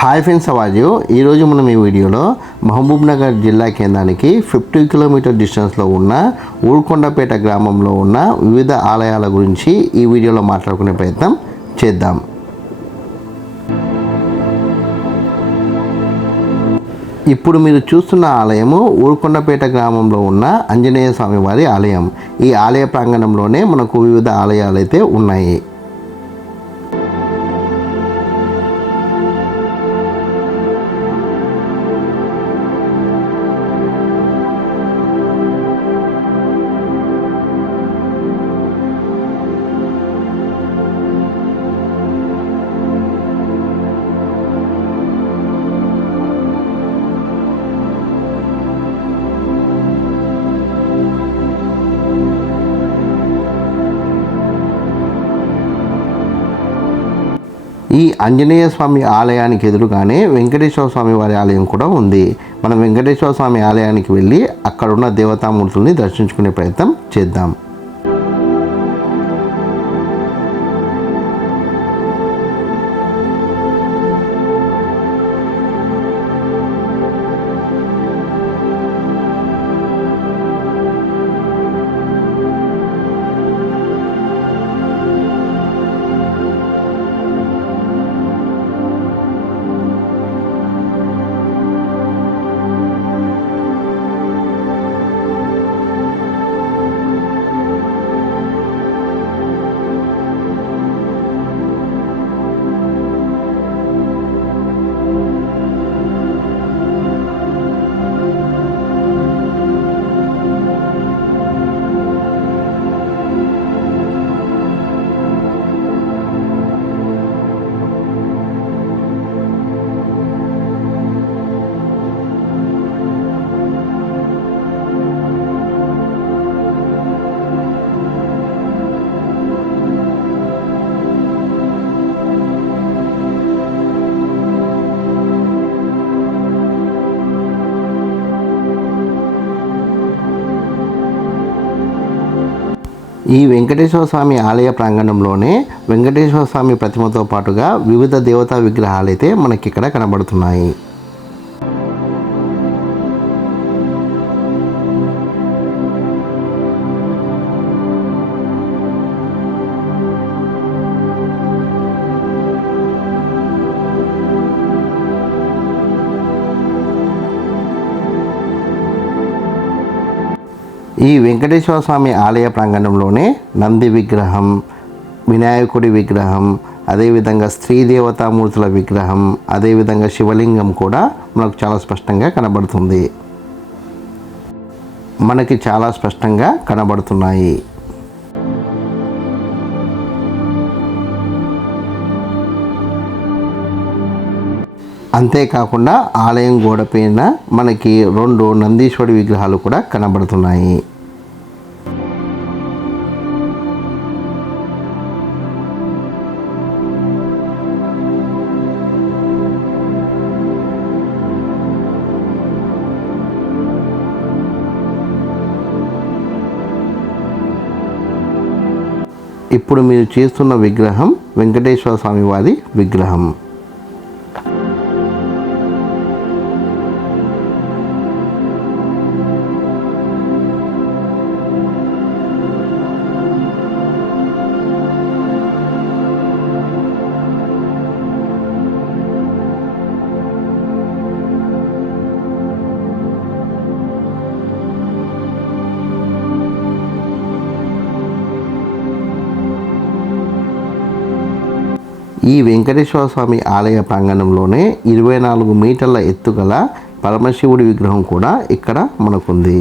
Hi friends, అవాజు ఈరోజు మనం ఈ వీడియోలో మహబూబ్నగర్ జిల్లా కేంద్రానికి 50 కిలోమీటర్ డిస్టెన్స్లో ఉన్న ఊరుకొండపేట గ్రామంలో ఉన్న వివిధ ఆలయాల గురించి ఈ వీడియోలో మాట్లాడుకునే ప్రయత్నం చేద్దాం. ఇప్పుడు మీరు చూస్తున్న ఆలయము ఊరుకొండపేట గ్రామంలో ఉన్న ఆంజనేయ స్వామి వారి ఆలయం. ఈ ఆలయ ప్రాంగణంలోనే మనకు వివిధ ఆలయాలు అయితే ఉన్నాయి. ఈ ఆంజనేయ స్వామి ఆలయానికి ఎదురుగానే వెంకటేశ్వర స్వామి వారి ఆలయం కూడా ఉంది. మనం వెంకటేశ్వర స్వామి ఆలయానికి వెళ్ళి అక్కడున్న దేవతామూర్తుల్ని దర్శించుకునే ప్రయత్నం చేద్దాం. ఈ వెంకటేశ్వర స్వామి ఆలయ ప్రాంగణంలోనే వెంకటేశ్వర స్వామి ప్రతిమతో పాటుగా వివిధ దేవతా విగ్రహాలు అయితే మనకి ఇక్కడ కనబడుతున్నాయి. ఈ వెంకటేశ్వర స్వామి ఆలయ ప్రాంగణంలోనే నంది విగ్రహం, వినాయకుడి విగ్రహం, అదేవిధంగా స్త్రీ దేవతామూర్తుల విగ్రహం, అదేవిధంగా శివలింగం కూడా మనకు చాలా స్పష్టంగా కనబడుతుంది. మనకి చాలా స్పష్టంగా కనబడుతున్నాయి. అంతేకాకుండా ఆలయం గోడ పైన మనకి 2 నందీశ్వరుడి విగ్రహాలు కూడా కనబడుతున్నాయి. ఇప్పుడు మీరు చేస్తున్న విగ్రహం వెంకటేశ్వర స్వామి వారి విగ్రహం. ఈ వెంకటేశ్వర స్వామి ఆలయ ప్రాంగణంలోనే 24 మీటర్ల ఎత్తుగల పరమశివుడి విగ్రహం కూడా ఇక్కడ మనకుంది.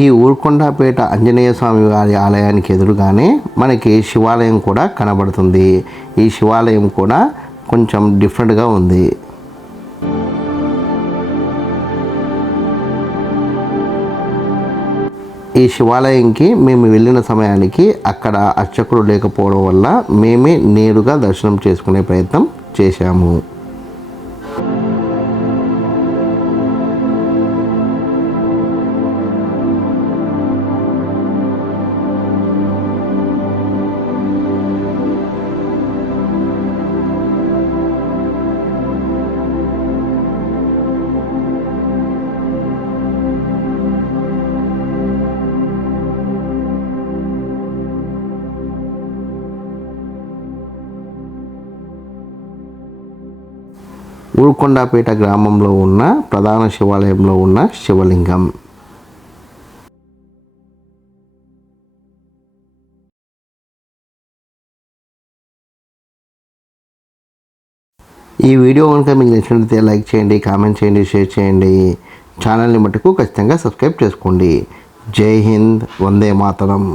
ఈ ఊరుకొండపేట ఆంజనేయ స్వామి వారి ఆలయానికి ఎదురుగానే మనకి శివాలయం కూడా కనబడుతుంది. ఈ శివాలయం కూడా కొంచెం డిఫరెంట్గా ఉంది. ఈ శివాలయంకి మేము వెళ్ళిన సమయానికి అక్కడ అర్చకుడు లేకపోవడం వల్ల మేమే నేరుగా దర్శనం చేసుకునే ప్రయత్నం చేశాము. ఊరుకొండపేట గ్రామంలో ఉన్న ప్రధాన శివాలయంలో ఉన్న శివలింగం. ఈ వీడియో కనుక మీకు నచ్చినట్లయితే లైక్ చేయండి, కామెంట్ చేయండి, షేర్ చేయండి. ఛానల్ని మటుకు ఖచ్చితంగా సబ్స్క్రైబ్ చేసుకోండి. జై హింద్, వందే మాతరం.